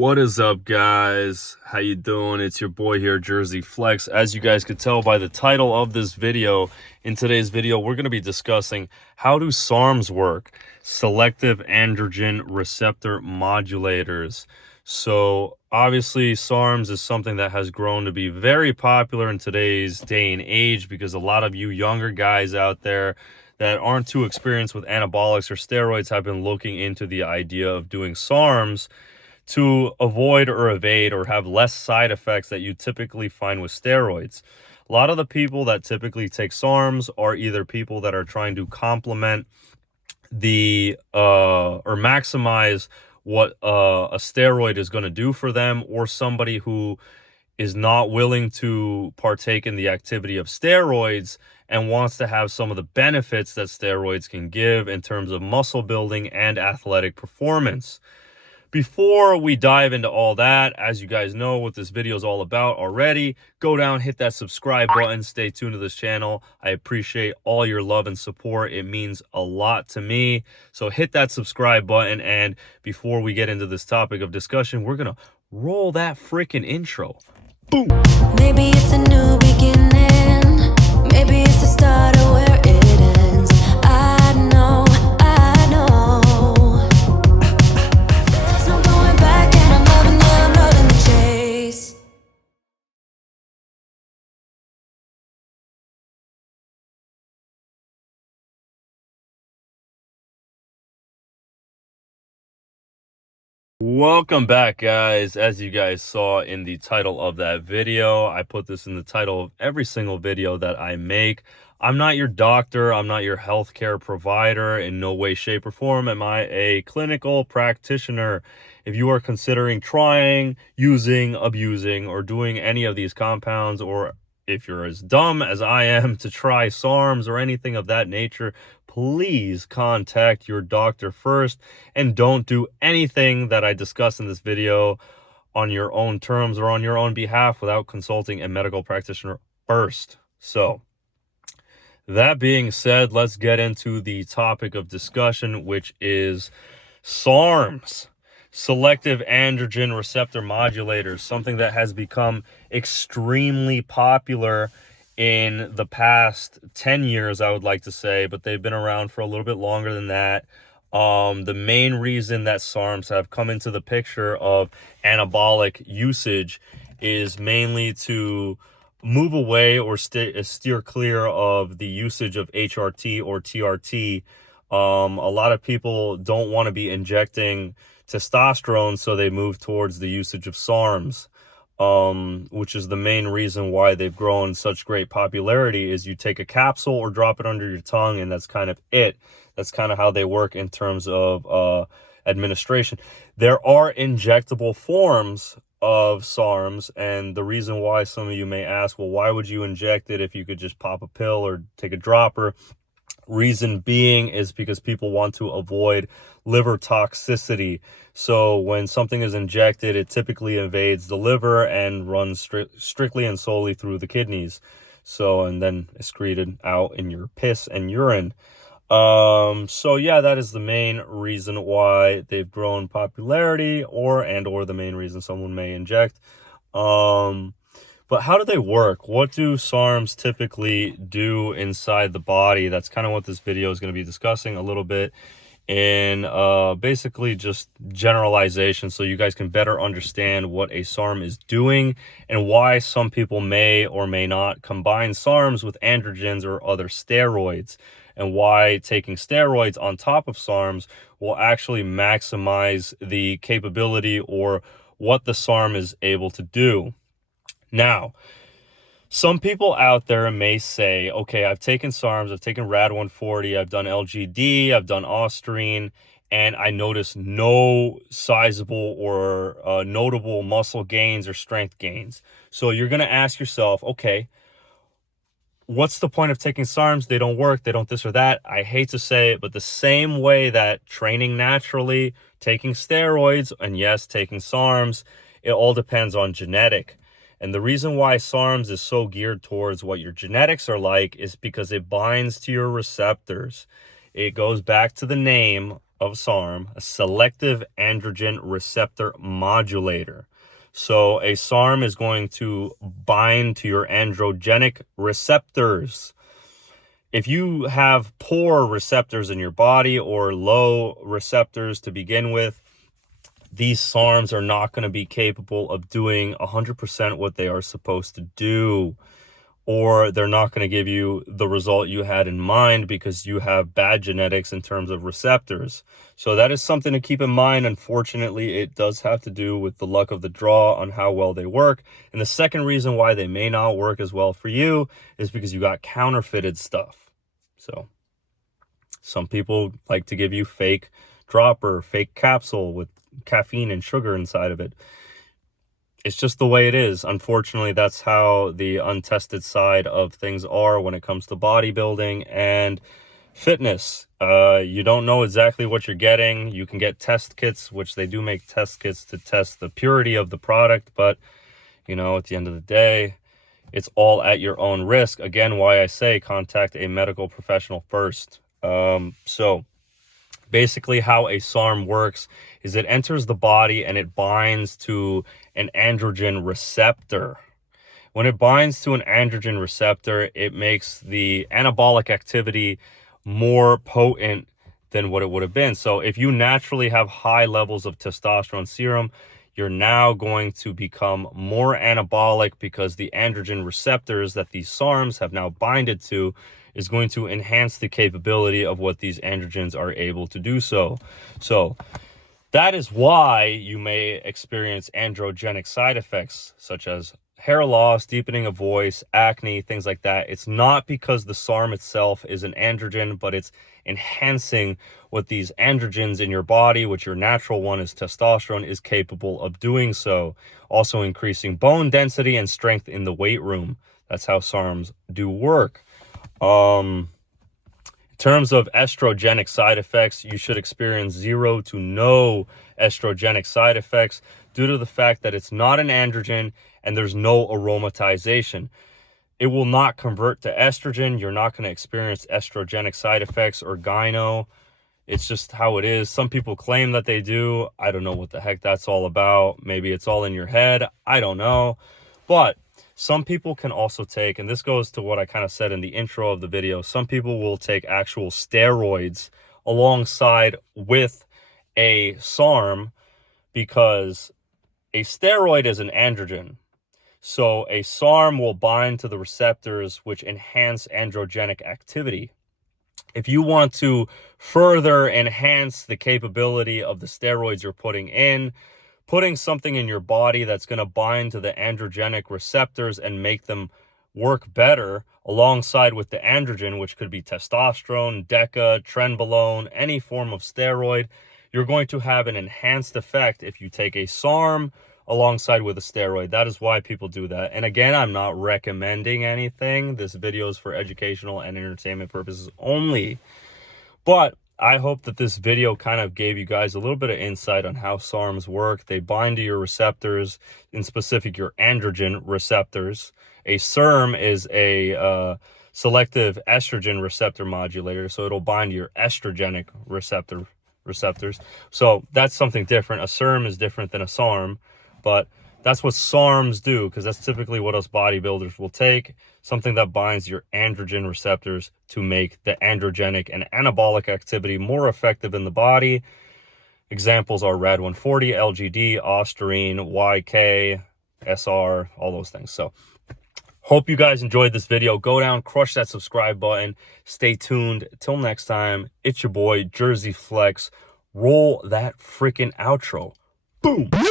What is up, guys? How you doing? It's your boy here, Jersey Flex. As you guys could tell by the title of this video, in today's video we're going to be discussing how do SARMs work, selective androgen receptor modulators. So obviously SARMs is something that has grown to be very popular in today's day and age because a lot of you younger guys out there that aren't too experienced with anabolics or steroids have been looking into the idea of doing SARMs to avoid or evade or have less side effects that you typically find with steroids. A lot of the people that typically take SARMs are either people that are trying to complement the or maximize what a steroid is going to do for them, or somebody who is not willing to partake in the activity of steroids and wants to have some of the benefits that steroids can give in terms of muscle building and athletic performance. Before we dive into all that, as you guys know what this video is all about already, go down, hit that subscribe button, stay tuned to this channel. I appreciate all your love and support. It means a lot to me. So hit that subscribe button, and before we get into this topic of discussion, we're gonna roll that freaking intro. Boom! Maybe it's a new beginning. Maybe it's the start of where it ends. I know. There's no going back, and I'm loving the chase. Welcome back, guys. As you guys saw in the title of that video, I put this in the title of every single video that I make. I'm not your doctor. I'm not your healthcare provider. In no way, shape, or form am I a clinical practitioner. If you are considering trying, using, abusing, or doing any of these compounds, or if you're as dumb as I am to try SARMs or anything of that nature, please contact your doctor first, and don't do anything that I discuss in this video on your own terms or on your own behalf without consulting a medical practitioner first. So that being said, let's get into the topic of discussion, which is SARMs, selective androgen receptor modulators, something that has become extremely popular in the past 10 years, I would like to say, but they've been around for a little bit longer than that. The main reason that SARMs have come into the picture of anabolic usage is mainly to move away or steer clear of the usage of HRT or TRT. A lot of people don't want to be injecting testosterone, so they move towards the usage of SARMs. Which is the main reason why they've grown such great popularity. Is you take a capsule or drop it under your tongue, and that's kind of it. That's kind of how they work in terms of administration. There are injectable forms of SARMs, and the reason why some of you may ask, well, why would you inject it if you could just pop a pill or take a dropper? Reason being is because people want to avoid liver toxicity. So when something is injected, it typically invades the liver and runs strictly and solely through the kidneys. So, and then excreted out in your piss and urine. So yeah, that is the main reason why they've grown popularity, or the main reason someone may inject. But how do they work? What do SARMs typically do inside the body? That's kind of what this video is going to be discussing a little bit in basically just generalization, so you guys can better understand what a SARM is doing and why some people may or may not combine SARMs with androgens or other steroids, and why taking steroids on top of SARMs will actually maximize the capability or what the SARM is able to do. Now, some people out there may say, okay, I've taken SARMs, I've taken RAD 140, I've done LGD, I've done Osterine, and I notice no sizable or notable muscle gains or strength gains. So you're going to ask yourself, okay, what's the point of taking SARMs? They don't work, they don't this or that. I hate to say it, but the same way that training naturally, taking steroids, and yes, taking SARMs, it all depends on genetic. And the reason why SARMs is so geared towards what your genetics are like is because it binds to your receptors. It goes back to the name. of SARM, a selective androgen receptor modulator. So a SARM is going to bind to your androgenic receptors. If you have poor receptors in your body or low receptors to begin with, these SARMs are not going to be capable of doing 100% what they are supposed to do, or they're not going to give you the result you had in mind because you have bad genetics in terms of receptors. So that is something to keep in mind. Unfortunately, it does have to do with the luck of the draw on how well they work. And the second reason why they may not work as well for you is because you got counterfeited stuff. So some people like to give you fake dropper, fake capsule with caffeine and sugar inside of it. It's just the way it is. Unfortunately, that's how the untested side of things are when it comes to bodybuilding and fitness. You don't know exactly what you're getting. You can get test kits, which they do make test kits to test the purity of the product. But, you know, at the end of the day, it's all at your own risk. Again, why I say contact a medical professional first. So basically how a SARM works is it enters the body and it binds to an androgen receptor. When it binds to an androgen receptor, it makes the anabolic activity more potent than what it would have been. So if you naturally have high levels of testosterone serum, you're now going to become more anabolic because the androgen receptors that these SARMs have now binded to is going to enhance the capability of what these androgens are able to do so. So that is why you may experience androgenic side effects such as hair loss, deepening of voice, acne, things like that. It's not because the SARM itself is an androgen, but it's enhancing what these androgens in your body, which your natural one is testosterone, is capable of doing so. Also increasing bone density and strength in the weight room. That's how SARMs do work. In terms of estrogenic side effects, you should experience 0 to no estrogenic side effects due to the fact that it's not an androgen and there's no aromatization. It will not convert to estrogen. You're not going to experience estrogenic side effects or gyno. It's just how it is. Some people claim that they do. I don't know what the heck that's all about. Maybe it's all in your head. I don't know. But some people can also take, and this goes to what I kind of said in the intro of the video, some people will take actual steroids alongside with a SARM because a steroid is an androgen. So a SARM will bind to the receptors which enhance androgenic activity. If you want to further enhance the capability of the steroids you're putting something in your body that's going to bind to the androgenic receptors and make them work better alongside with the androgen, which could be testosterone, DECA, trenbolone, any form of steroid, you're going to have an enhanced effect if you take a SARM alongside with a steroid. That is why people do that. And again, I'm not recommending anything. This video is for educational and entertainment purposes only. But I hope that this video kind of gave you guys a little bit of insight on how SARMs work. They bind to your receptors, in specific your androgen receptors. A SERM is a selective estrogen receptor modulator, so it'll bind to your estrogenic receptors. So that's something different. A SERM is different than a SARM, but that's what SARMs do, because that's typically what us bodybuilders will take, something that binds your androgen receptors to make the androgenic and anabolic activity more effective in the body. Examples are RAD 140, LGD, Ostarine, YK, SR, all those things. So hope you guys enjoyed this video. Go down, crush that subscribe button. Stay tuned. Till next time, it's your boy, Jersey Flex. Roll that freaking outro. Boom. No!